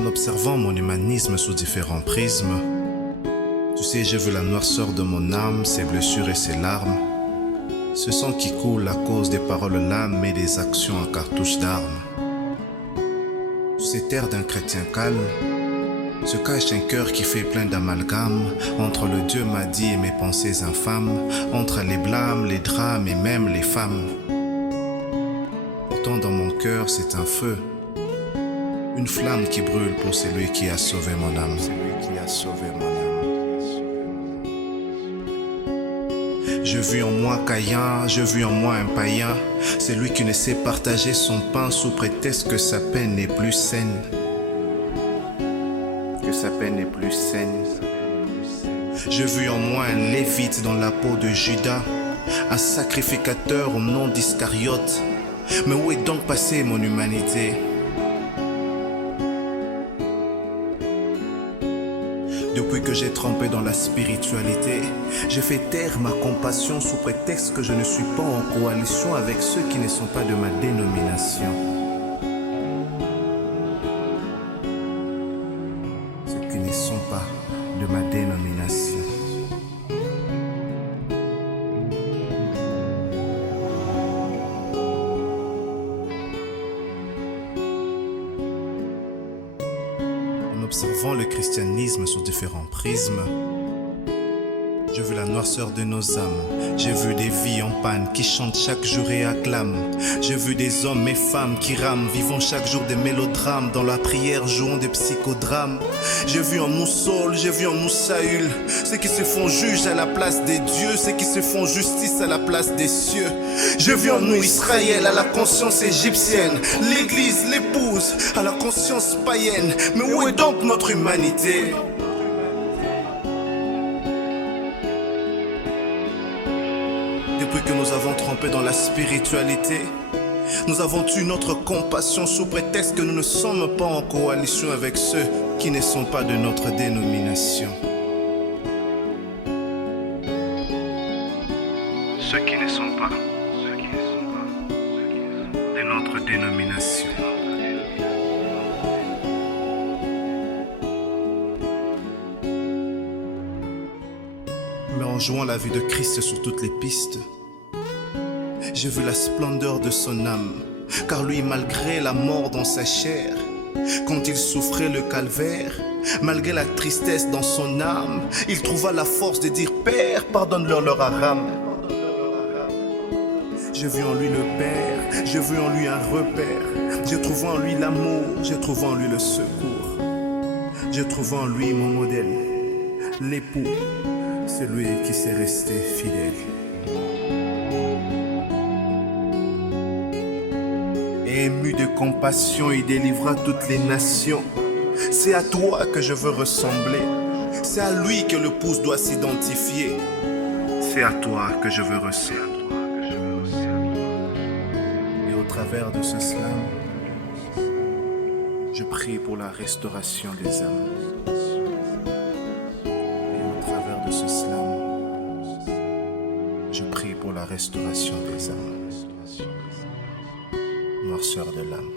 En observant mon humanisme sous différents prismes, tu sais, j'ai vu la noirceur de mon âme, ses blessures et ses larmes. Ce sang qui coule à cause des paroles lames et des actions en cartouche d'armes. Sous ces terres d'un chrétien calme, se cache un cœur qui fait plein d'amalgames, entre le Dieu m'a dit et mes pensées infâmes, entre les blâmes, les drames et même les femmes. Pourtant dans mon cœur c'est un feu, une flamme qui brûle pour celui qui a sauvé mon âme. Je vis en moi Caïn, je vis en moi un païen, celui qui ne sait partager son pain sous prétexte que sa peine n'est plus saine. Je vis en moi un lévite dans la peau de Judas, un sacrificateur au nom d'Iscariote. Mais où est donc passée mon humanité? Depuis que j'ai trempé dans la spiritualité, j'ai fait taire ma compassion sous prétexte que je ne suis pas en coalition avec ceux qui ne sont pas de ma dénomination. Ceux qui ne sont pas de ma dénomination. En observant le christianisme sous différents prismes, j'ai vu la noirceur de nos âmes. J'ai vu des vies en panne qui chantent chaque jour et acclament. J'ai vu des hommes et femmes qui rament, vivant chaque jour des mélodrames, dans la prière jouant des psychodrames. J'ai vu en nous Saul, j'ai vu en nous Saül, ceux qui se font juges à la place des dieux, ceux qui se font justice à la place des cieux. J'ai vu en nous Israël à la conscience égyptienne, l'église, l'épouse à la conscience païenne. Mais où est donc notre humanité? Depuis que nous avons trempé dans la spiritualité, nous avons eu notre compassion sous prétexte que nous ne sommes pas en coalition avec ceux qui ne sont pas de notre dénomination. Ceux qui ne sont pas de notre dénomination. Mais en jouant la vie de Christ sur toutes les pistes, j'ai vu la splendeur de son âme, car lui, malgré la mort dans sa chair, quand il souffrait le calvaire, malgré la tristesse dans son âme, il trouva la force de dire « Père, pardonne-leur leur haram ». J'ai vu en lui le Père, j'ai vu en lui un repère, j'ai trouvé en lui l'amour, j'ai trouvé en lui le secours, j'ai trouvé en lui mon modèle, l'époux, celui qui s'est resté fidèle. Et ému de compassion, il délivra toutes les nations. C'est à toi que je veux ressembler, c'est à lui que le pouce doit s'identifier. C'est à toi que je veux ressembler. Et au travers de ce slam, je prie pour la restauration des âmes. De ce slam, je prie pour la restauration des âmes, noirceur de l'âme.